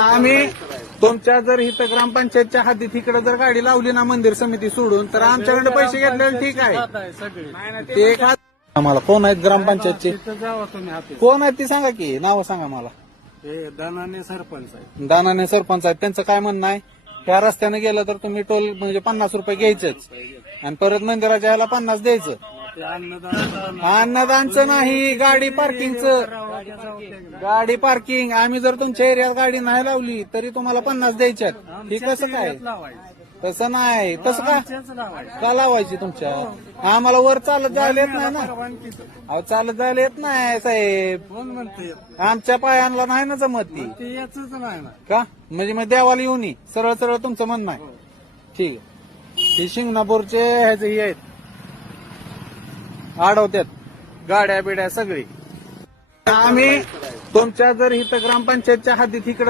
आम्ही तुमच्या जर इथं ग्रामपंचायतच्या हद्दीत इकडे जर गाडी लावली ना मंदिर समिती सोडून तर आमच्याकडे पैसे घेतलेले ठीक आहे. ते एक आम्हाला कोण आहेत ग्रामपंचायतचे कोण आहेत ती सांगा की नाव सांगा मला. दानाने सरपंच आहे. दानाने सरपंच आहेत त्यांचं काय म्हणणं आहे ह्या रस्त्याने गेलं तर तुम्ही टोल म्हणजे 50 रुपये घ्यायचेच आणि परत मंदिराच्या ह्याला 50 द्यायचं. अन्नदानचं नाही गाडी पार्किंगचं. गाडी पार्किंग आम्ही जर तुमच्या एरियात गाडी नाही लावली तरी तुम्हाला 50 द्यायच्यात. हे कसं काय तसं नाही तसं का लावायची तुमच्या आम्हाला वर चालत जायला येत नाही ना. अहो चालत जायला येत नाही साहेब. कोण म्हणते आमच्या पायांना नाही ना जमत ती याच नाही ना का म्हणजे मग देवाला येऊन सरळ सरळ तुमचं म्हणणं आहे. ठीक आहे. ही शिंगणापूरचे ह्याचे ही आहेत अडवत्यात गाड्या बिड्या सगळी. आम्ही तुमच्या जर इथं ग्रामपंचायतच्या हद्दीत इकडे